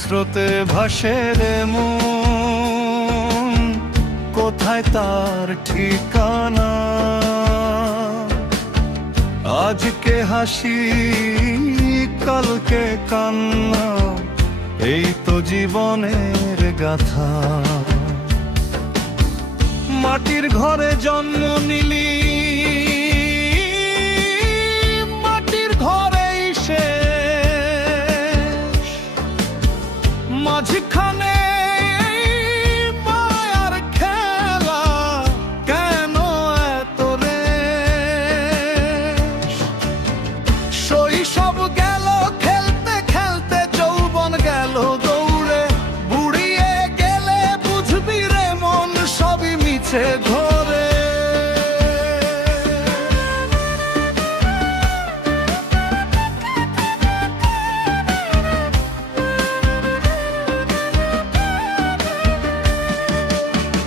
স্রোতে ভাসে রে মন, কোথায় তার ঠিকানা? আজকে হাসি কালকে কান্না, এই তো জীবনের গাথা। মাটির ঘরে জন্ম নিলি, মাটির ঘরেই শেষ। মাঝখানে মায়ার খেলা, কেন এত রেশ? শৈশব গেল খেলতে খেলতে, যৌবন গেল দৌড়ে, বুড়িয়ে গেলে বুঝবি রে মন সবই মিছে ঘরে।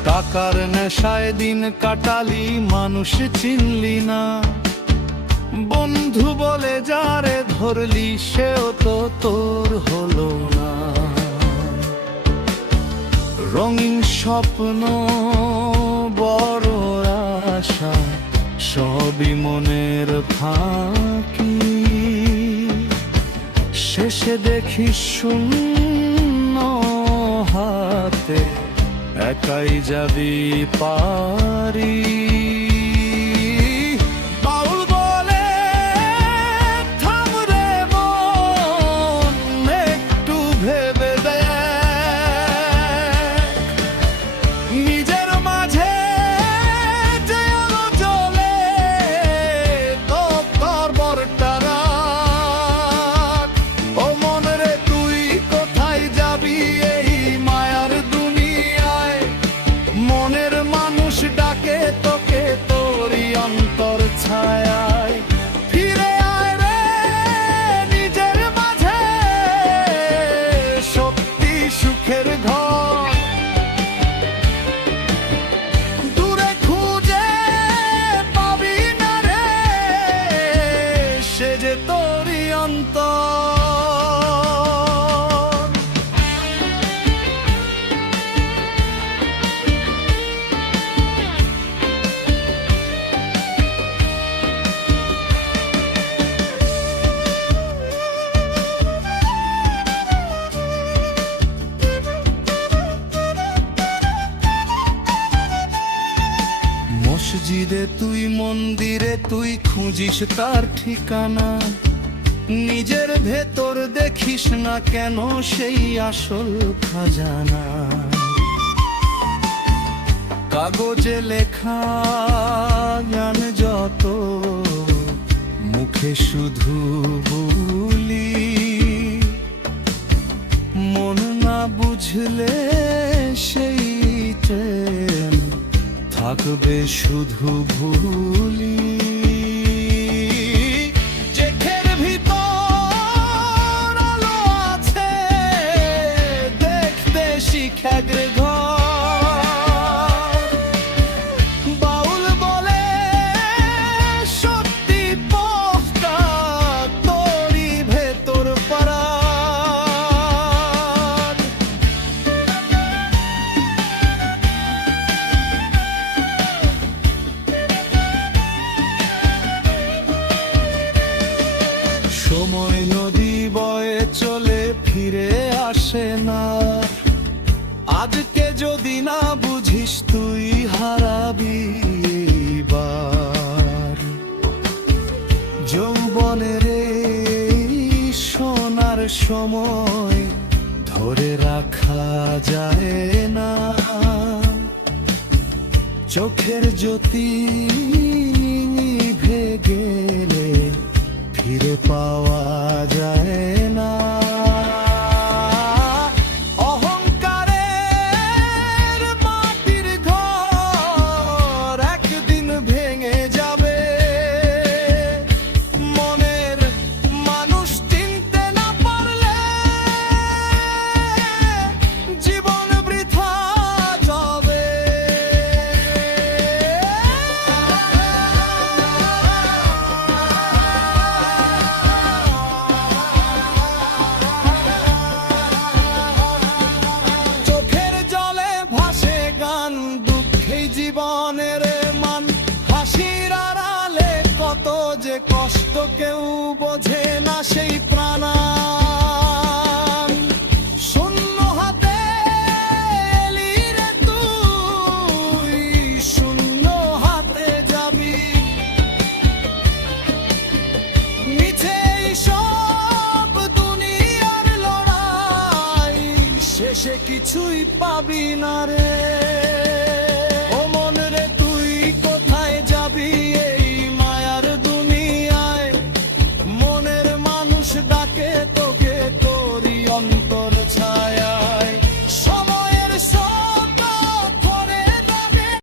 টাকার নেশায় দিন কাটালি, মানুষ চিনলি না। বন্ধু বলে যারে ধরলি, সেও তো তোর হলো না। রঙিন স্বপ্ন বড় আশা, সবই মনের ফাঁকি। শেষে দেখি শূন্য হাতে, একাই যাবি পারি। বাউল বলে থাম রে মন, একটু ভেবে দেখ। নিজের মাঝে যে আলো জ্বলে, তো তোর বরটা রাখ। ও মন রে তুই কোথায় যাবি এই মায়ার দুনিয়ায়? মনের মানুষ ডাকে তোকে তোরই অন্তর ছায়ায়। ফিরে আয় রে নিজের মাঝে, সত্যি সুখের ঘর। দূরে খুঁজে পাবি না রে, সে যে তোরই অন্তর। মসজিদে তুই মন্দিরে তুই খুঁজিস তার ঠিকানা, নিজের ভেতর দেখিস না কেন সেই আসল খাজানা? কাগজে লেখা জ্ঞান যত, মুখে শুধু বুলি। মন না বুঝলে সেই ট্রেন থাকবে শুধু ভুলি। চোখের ভিতর আলো আছে, দেখতে শিখে ঘর। বাউল বলে সত্যি পথটা তোরই ভেতর পারা। সময় নদী বয়ে চলে, ফিরে আসে না। আজকে যদি না বুঝিস তুই হারাবি এইবার। যৌবনের এই সোনার সময় ধরে রাখা যায় না। চোখের জ্যোতি নিভে গেলে ফিরে পাওয়া যায় না। অহংকারের মাটির ঘর একদিন ভেঙে যাবে। মনের মানুষ চিনতে না পারলে জীবন বৃথা যাবে। কষ্ট কেউ বোঝে না সেই প্রাণা শূন্য হাতে এলি রে তুই, শূন্য হাতে যাবি। মিছেই সব দুনিয়ার লড়াই, শেষে কিছুই পাবি না রে।